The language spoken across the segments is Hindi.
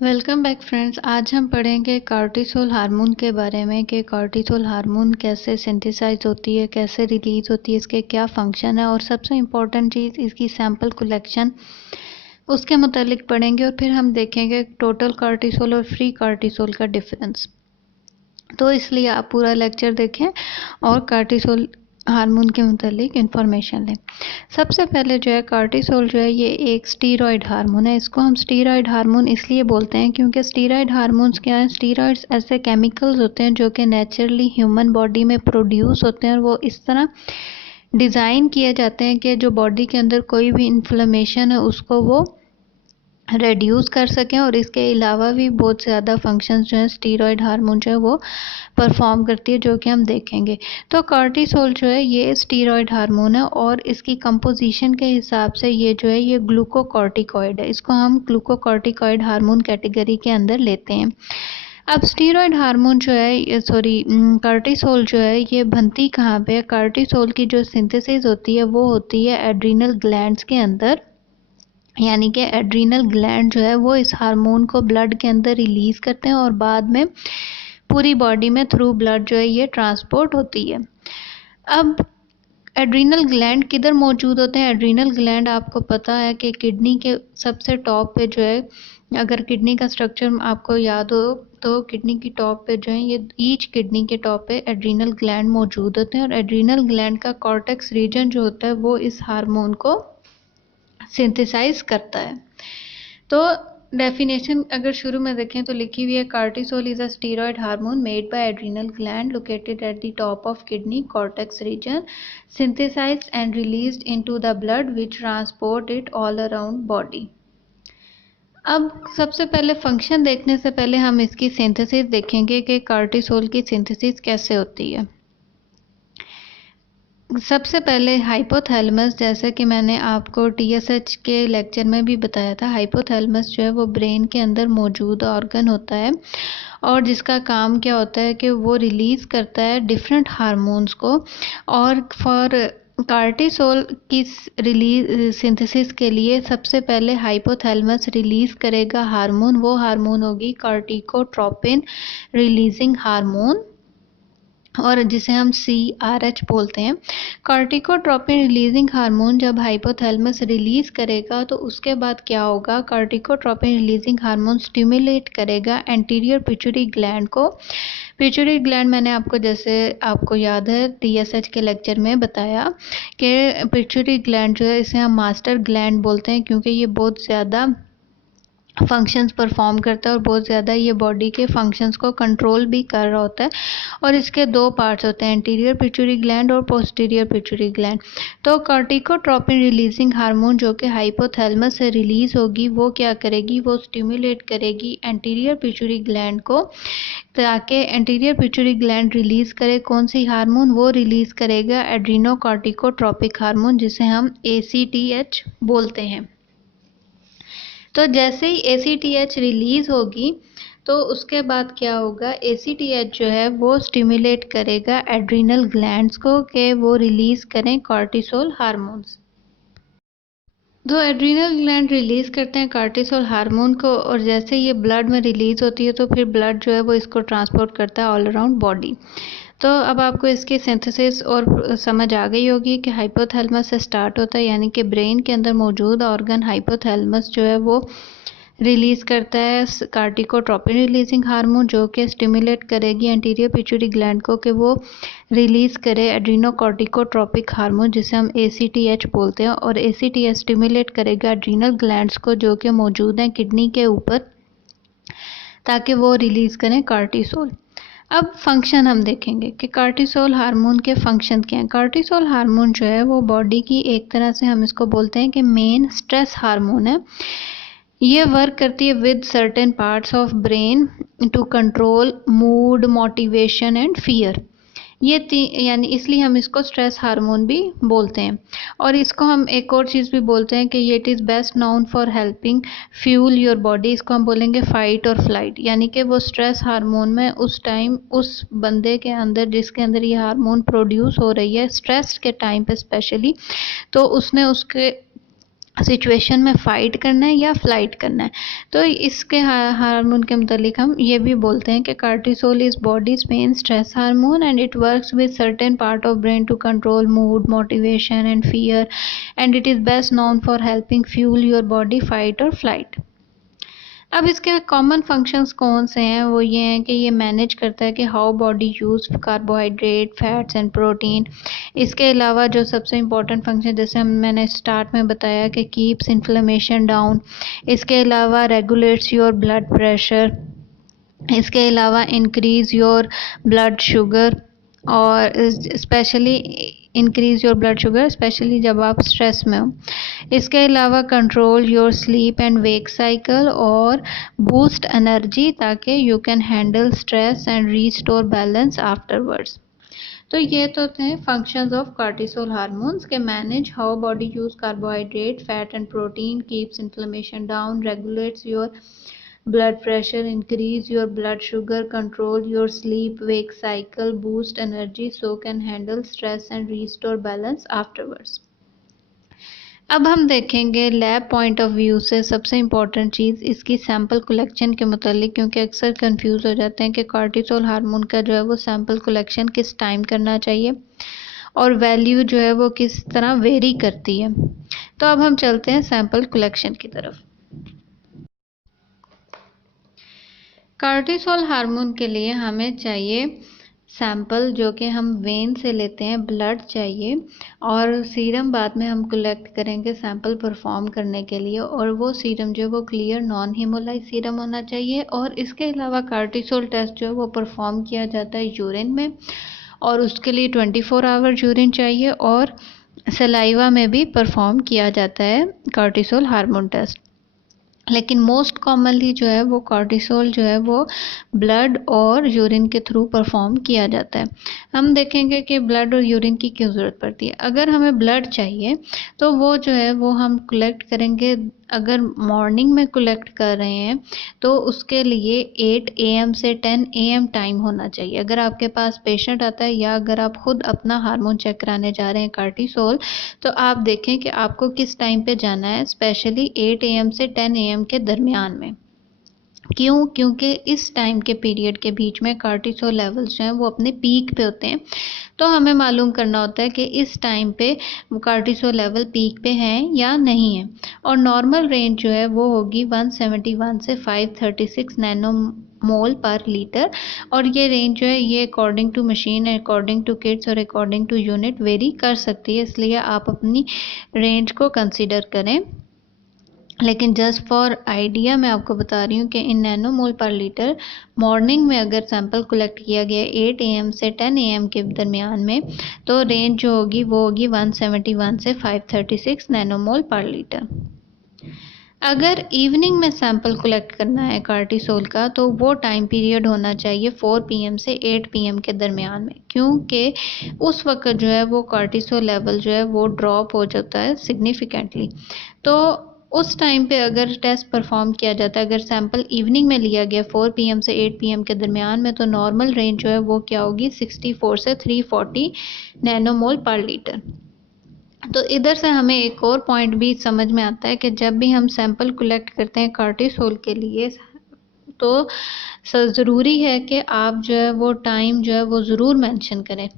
Welcome back friends. आज हम पढ़ेंगे कार्टिसोल हार्मोन के बारे में कि कार्टिसोल हार्मोन कैसे सिंथेसाइज होती है, कैसे रिलीज होती है, इसके क्या फंक्शन है और सबसे इम्पॉर्टेंट चीज़ इसकी सैंपल कलेक्शन, उसके मुतालिक पढ़ेंगे। और फिर हम देखेंगे टोटल कार्टिसोल और फ्री कार्टिसोल का डिफरेंस। तो इसलिए आप पूरा लेक्चर देखें और कार्टिसोल हार्मोन के मुतालिक इंफॉर्मेशन लें। सबसे पहले जो है कार्टिसोल जो है ये एक स्टीरॉयड हार्मोन है। इसको हम स्टीरॉयड हार्मोन इसलिए बोलते हैं क्योंकि स्टीरॉयड हार्मोन्स क्या हैं, स्टीरॉयड्स ऐसे केमिकल्स होते हैं जो कि नेचुरली ह्यूमन बॉडी में प्रोड्यूस होते हैं और वो इस तरह डिज़ाइन किए जाते हैं कि जो बॉडी के अंदर कोई भी इन्फ्लेमेशन है उसको वो रिड्यूस कर सकें। और इसके अलावा भी बहुत ज़्यादा फंक्शंस जो हैं स्टीरॉयड हार्मोन जो है वो परफॉर्म करती है, जो कि हम देखेंगे। तो कार्टिसोल जो है ये स्टीरॉयड हार्मोन है और इसकी कंपोजिशन के हिसाब से ये जो है ये ग्लूकोकॉर्टिकॉइड है। इसको हम ग्लूकोकॉर्टिकॉइड हार्मोन कैटेगरी के अंदर लेते हैं। अब स्टीरॉयड हार्मोन जो है कार्टिसोल जो है ये बनती कहाँ पे है? कार्टिसोल की जो सिंथेसिस होती है वो होती है एड्रीनल ग्लैंड्स के अंदर, यानी कि एड्रीनल ग्लैंड जो है वो इस हार्मोन को ब्लड के अंदर रिलीज करते हैं और बाद में पूरी बॉडी में थ्रू ब्लड जो है ये ट्रांसपोर्ट होती है। अब एड्रीनल ग्लैंड किधर मौजूद होते हैं? एड्रीनल ग्लैंड आपको पता है कि किडनी के सबसे टॉप पे जो है, अगर किडनी का स्ट्रक्चर आपको याद हो तो किडनी की टॉप पे जो है ये ईच किडनी के टॉप पे एड्रीनल ग्लैंड मौजूद होते हैं और एड्रीनल ग्लैंड का कॉर्टेक्स रीजन जो होता है वो इस हार्मोन को सिंथेसाइज करता है। तो डेफिनेशन अगर शुरू में देखें तो लिखी हुई है, cortisol is a steroid hormone made by adrenal gland located at the top of kidney cortex region, synthesised and released into the blood which transport it all around body. अब सबसे पहले फंक्शन देखने से पहले हम इसकी सिंथेसिस देखेंगे कि कार्टिसोल की सिंथेसिस कैसे होती है। सबसे पहले हाइपोथैलेमस, जैसे कि मैंने आपको टीएसएच के लेक्चर में भी बताया था, हाइपोथैलेमस जो है वो ब्रेन के अंदर मौजूद ऑर्गन होता है और जिसका काम क्या होता है कि वो रिलीज़ करता है डिफरेंट हार्मोन्स को। और फॉर कार्टिसोल की रिलीज सिंथेसिस के लिए सबसे पहले हाइपोथैलेमस रिलीज़ करेगा हार्मोन, वो हार्मोन होगी कार्टिकोट्रोपिन रिलीजिंग हार्मोन और जिसे हम CRH बोलते हैं। कार्टिकोट्रोपिन रिलीजिंग हार्मोन जब हाइपोथैलेमस रिलीज करेगा तो उसके बाद क्या होगा, कार्टिकोट्रोपिन रिलीजिंग हार्मोन स्टिमुलेट करेगा एंटीरियर पिट्यूटरी ग्लैंड को। पिट्यूटरी ग्लैंड मैंने आपको, जैसे आपको याद है TSH के लेक्चर में बताया कि पिट्यूटरी ग्लैंड जो है इसे हम मास्टर ग्लैंड बोलते हैं क्योंकि ये बहुत ज़्यादा फंक्शंस परफॉर्म करता है और बहुत ज़्यादा ये बॉडी के फंक्शंस को कंट्रोल भी कर रहा होता है। और इसके दो पार्ट्स होते हैं, एंटीरियर पिट्यूटरी ग्लैंड और पोस्टीरियर पिट्यूटरी ग्लैंड। तो कार्टिकोट्रोपिन रिलीजिंग हार्मोन जो कि हाइपोथैलेमस से रिलीज होगी वो क्या करेगी, वो स्टिमुलेट करेगी एंटीरियर पिट्यूटरी ग्लैंड को, ताकि एंटीरियर पिट्यूटरी ग्लैंड रिलीज करे कौन सी हार्मोन, वो रिलीज करेगा एड्रीनोकार्टिकोट्रोपिक हार्मोन जिसे हम ACTH बोलते हैं। तो जैसे ही ACTH रिलीज होगी तो उसके बाद क्या होगा, ACTH जो है वो स्टिमुलेट करेगा एड्रीनल ग्लैंड्स को कि वो रिलीज करें कार्टिसोल हार्मोन्स। तो एड्रीनल ग्लैंड रिलीज करते हैं कार्टिसोल हार्मोन को और जैसे ये ब्लड में रिलीज होती है तो फिर ब्लड जो है वो इसको ट्रांसपोर्ट करता है ऑल अराउंड बॉडी। तो अब आपको इसकी सिंथेसिस और समझ आ गई होगी कि हाइपोथैलेमस से स्टार्ट होता है, यानी कि ब्रेन के अंदर मौजूद ऑर्गन हाइपोथैलेमस जो है वो रिलीज करता है कार्टिकोट्रोपिन रिलीजिंग हार्मोन जो कि स्टिमुलेट करेगी एंटीरियर पिट्यूटरी ग्लैंड को कि वो रिलीज करे एड्रीनोकार्टिकोट्रोपिक हार्मोन जिसे हम ACTH बोलते हैं। और ACTH स्टिमुलेट करेगा एड्रीनल ग्लैंड्स को जो कि मौजूद हैं किडनी के ऊपर, ताकि वो रिलीज करें कार्टिसोल। अब फंक्शन हम देखेंगे कि कार्टिसोल हार्मोन के फंक्शन क्या हैं। कार्टिसोल हार्मोन जो है वो बॉडी की एक तरह से हम इसको बोलते हैं कि मेन स्ट्रेस हार्मोन है। ये वर्क करती है with certain parts of brain to control mood, motivation and fear. ये यानी इसलिए हम इसको स्ट्रेस हार्मोन भी बोलते हैं। और इसको हम एक और चीज़ भी बोलते हैं कि ये it is best noun for helping fuel your body. इसको हम बोलेंगे फाइट और फ्लाइट, यानी कि वो स्ट्रेस हार्मोन में उस टाइम उस बंदे के अंदर जिसके अंदर ये हार्मोन प्रोड्यूस हो रही है स्ट्रेस के टाइम पे स्पेशली, तो उसने उसके सिचुएशन में फाइट करना है या फ्लाइट करना है। तो इसके हार्मोन के मुतालिक हम ये भी बोलते हैं कि cortisol is body's main stress hormone and it works with certain part of brain to control mood, motivation and fear, and it is best known for helping fuel your body fight or flight. अब इसके कॉमन फंक्शंस कौन से हैं, वो ये हैं कि ये मैनेज करता है कि how body use carbohydrate, fats and protein. इसके अलावा जो सबसे इम्पोर्टेंट फंक्शन, जैसे मैंने स्टार्ट में बताया कि कीप्स इन्फ्लेमेशन डाउन। इसके अलावा रेगुलेट्स योर ब्लड प्रेशर। इसके अलावा इंक्रीज योर ब्लड शुगर, और specially increase your blood sugar specially जब आप स्ट्रेस में हो। इसके अलावा control your sleep and wake cycle और बूस्ट एनर्जी, ताकि you can handle stress and restore balance afterwards. तो ये तो थे फंक्शंस ऑफ कार्टिसोल हार्मोन्स के manage how body use carbohydrate, fat and protein, keeps inflammation down, regulates your blood pressure, increase your blood sugar, control your sleep wake cycle, boost energy, so can handle stress and restore balance afterwards। अब हम देखेंगे लैब पॉइंट ऑफ व्यू से सबसे इम्पॉर्टेंट चीज़ इसकी सैंपल कलेक्शन के मुतालिक, क्योंकि अक्सर कंफ्यूज हो जाते हैं कि कार्टिसोल हार्मोन का जो है वो सैंपल कलेक्शन किस टाइम करना चाहिए और वैल्यू जो है वो किस तरह वेरी करती है। तो अब हम चलते हैं सैंपल कलेक्शन की तरफ। कार्टिसोल हार्मोन के लिए हमें चाहिए सैंपल जो कि हम वेन से लेते हैं, ब्लड चाहिए, और सीरम बाद में हम कलेक्ट करेंगे सैंपल परफॉर्म करने के लिए, और वो सीरम जो है वो क्लियर नॉन हीमोलाइज सीरम होना चाहिए। और इसके अलावा कार्टिसोल टेस्ट जो है वो परफॉर्म किया जाता है यूरिन में, और उसके लिए 24 आवर यूरिन चाहिए, और सलाइवा में भी परफॉर्म किया जाता है कार्टिसोल हार्मोन टेस्ट। लेकिन मोस्ट कॉमनली जो है वो कार्टिसोल जो है वो ब्लड और यूरिन के थ्रू परफॉर्म किया जाता है। हम देखेंगे कि ब्लड और यूरिन की क्यों ज़रूरत पड़ती है। अगर हमें ब्लड चाहिए तो वो जो है वो हम कलेक्ट करेंगे, अगर मॉर्निंग में कलेक्ट कर रहे हैं तो उसके लिए 8 AM से 10 AM टाइम होना चाहिए। अगर आपके पास पेशेंट आता है या अगर आप खुद अपना हार्मोन चेक कराने जा रहे हैं कार्टिसोल, तो आप देखें कि आपको किस टाइम पे जाना है, स्पेशली 8 AM से 10 AM के दरमियान में। क्यों? क्योंकि इस टाइम के पीरियड के बीच में कार्टिसोल लेवल्स जो हैं वो अपने पीक पे होते हैं। तो हमें मालूम करना होता है कि इस टाइम पे कार्टिसोल लेवल पीक पे हैं या नहीं है। और नॉर्मल रेंज जो है वो होगी 171 से 536 नैनोमोल पर लीटर। और ये रेंज जो है ये according to machine, according to kits और अकॉर्डिंग टू यूनिट वेरी कर सकती है, इसलिए आप अपनी रेंज को कंसिडर करें। लेकिन जस्ट फॉर आइडिया मैं आपको बता रही हूँ कि इन नैनोमोल पर लीटर मॉर्निंग में अगर सैंपल कलेक्ट किया गया 8 AM से 10 AM के दरमियान में, तो रेंज जो होगी वो होगी 171 से 536 नैनोमोल पर लीटर। अगर इवनिंग में सैंपल कलेक्ट करना है कार्टिसोल का, तो वो टाइम पीरियड होना चाहिए 4 PM से 8 PM के दरमियान में, क्योंकि उस वक्त जो है वो कार्टिसोल लेवल जो है वो ड्रॉप हो जाता है सिग्निफिकेंटली। तो उस टाइम पे अगर टेस्ट परफॉर्म किया जाता है, अगर सैंपल इवनिंग में लिया गया 4 PM से 8 PM के दरमियान में, तो नॉर्मल रेंज जो है वो क्या होगी 64 से 340 नैनोमोल पर लीटर। तो इधर से हमें एक और पॉइंट भी समझ में आता है कि जब भी हम सैंपल कलेक्ट करते हैं कार्टिसोल के लिए, तो ज़रूरी है कि आप जो है वो टाइम जो है वो ज़रूर मेंशन करें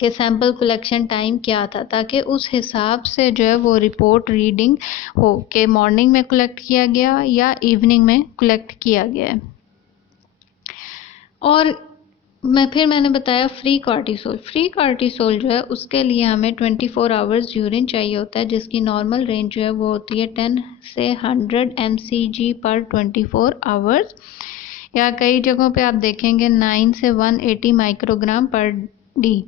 कि सैंपल कलेक्शन टाइम क्या था, ताकि उस हिसाब से जो है वो रिपोर्ट रीडिंग हो कि मॉर्निंग में कलेक्ट किया गया या इवनिंग में कलेक्ट किया गया है। और मैंने बताया फ्री कार्टिसोल जो है उसके लिए हमें 24 आवर्स यूरिन चाहिए होता है, जिसकी नॉर्मल रेंज जो है वो होती है 10 से 100 mcg पर 24 आवर्स, या कई जगहों पे आप देखेंगे 9 से 180 माइक्रोग्राम पर डी।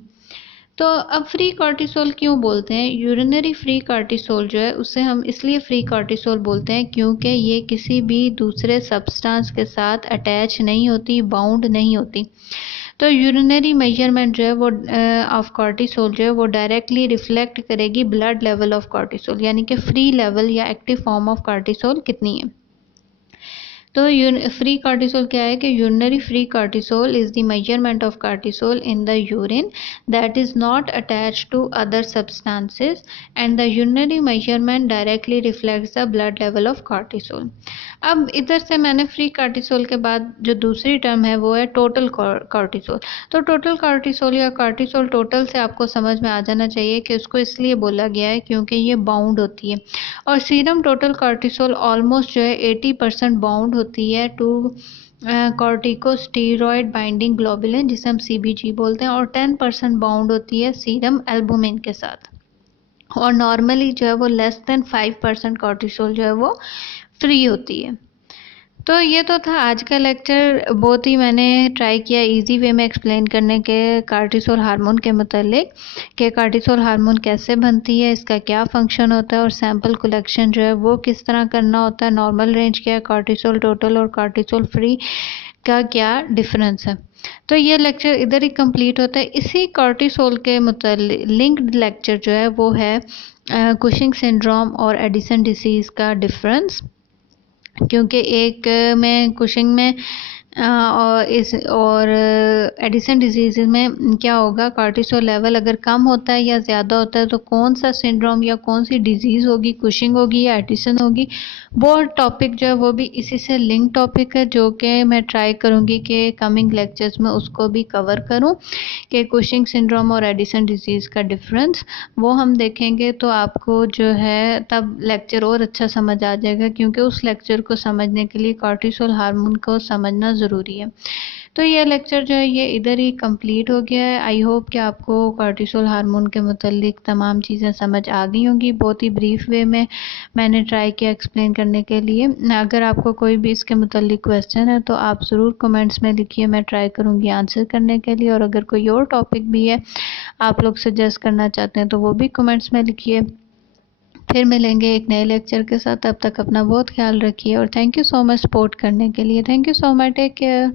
तो अब फ्री कार्टिसोल क्यों बोलते हैं? यूरिनरी फ्री कार्टिसोल जो है उसे हम इसलिए फ्री कार्टिसोल बोलते हैं क्योंकि ये किसी भी दूसरे सब्सटेंस के साथ अटैच नहीं होती, बाउंड नहीं होती। तो यूरिनरी मेजरमेंट जो है वो ऑफ कार्टिसोल जो है वो डायरेक्टली रिफ्लेक्ट करेगी ब्लड लेवल ऑफ कार्टिसोल, यानी कि फ्री लेवल या एक्टिव फॉर्म ऑफ कार्टिसोल कितनी है। तो फ्री कार्टिसोल क्या है कि urinary free cortisol is the measurement of cortisol in the urine that is not attached to other substances and the urinary measurement directly reflects the blood level of cortisol. अब इधर से मैंने फ्री कार्टिसोल के बाद जो दूसरी टर्म है वो है टोटल कार्टिसोल। तो टोटल कार्टिसोल या कार्टिसोल टोटल से आपको समझ में आ जाना चाहिए कि उसको इसलिए बोला गया है क्योंकि ये बाउंड होती है, और सीरम टोटल कार्टिसोल ऑलमोस्ट जो है 80% बाउंड होती है टू कॉर्टिकोस्टेरॉइड बाइंडिंग ग्लोबुलिन जिसे हम सीबीजी बोलते हैं, और 10% बाउंड होती है सीरम एल्बुमिन के साथ, और नॉर्मली जो है वो लेस देन 5% कॉर्टिसोल जो है वो फ्री होती है। तो ये तो था आज का लेक्चर। बहुत ही मैंने ट्राई किया इजी वे में एक्सप्लेन करने के कार्टिसोल हार्मोन के मुतालिक कि कार्टिसोल हार्मोन कैसे बनती है, इसका क्या फंक्शन होता है, और सैंपल कलेक्शन जो है वो किस तरह करना होता है, नॉर्मल रेंज क्या है, कार्टिसोल टोटल और कार्टिसोल फ्री का क्या डिफरेंस है। तो ये लेक्चर इधर ही कंप्लीट होता है। इसी कार्टिसोल के मुतालिक लिंक्ड लेक्चर जो है वो है कुशिंग सिंड्रोम और एडिसन डिसीज़ का डिफरेंस, क्योंकि एक में कुशिंग में और एडिसन डिजीज में क्या होगा, कार्टिसोल लेवल अगर कम होता है या ज़्यादा होता है तो कौन सा सिंड्रोम या कौन सी डिजीज़ होगी, कुशिंग होगी या एडिसन होगी। वो टॉपिक जो है वो भी इसी से लिंक टॉपिक है, जो कि मैं ट्राई करूँगी कि कमिंग लेक्चर्स में उसको भी कवर करूँ कि कुशिंग सिंड्रोम और एडिसन डिजीज़ का डिफरेंस वो हम देखेंगे। तो आपको जो है तब लेक्चर और अच्छा समझ आ जाएगा, क्योंकि उस लेक्चर को समझने के लिए कार्टिसोल हार्मोन को समझना ज़रूरी है। तो ये लेक्चर जो है ये इधर ही कंप्लीट हो गया है। आई होप कि आपको कार्टिसोल हार्मोन के मुतालिक तमाम चीज़ें समझ आ गई होंगी। बहुत ही ब्रीफ वे में मैंने ट्राई किया एक्सप्लेन करने के लिए। अगर आपको कोई भी इसके मुतालिक क्वेश्चन है तो आप ज़रूर कमेंट्स में लिखिए, मैं ट्राई करूँगी आंसर करने के लिए। और अगर कोई और टॉपिक भी है आप लोग सजेस्ट करना चाहते हैं तो वो भी कमेंट्स में लिखिए। फिर मिलेंगे एक नए लेक्चर के साथ, तब तक अपना बहुत ख्याल रखिए और thank you so much support करने के लिए। Thank you so much, take care.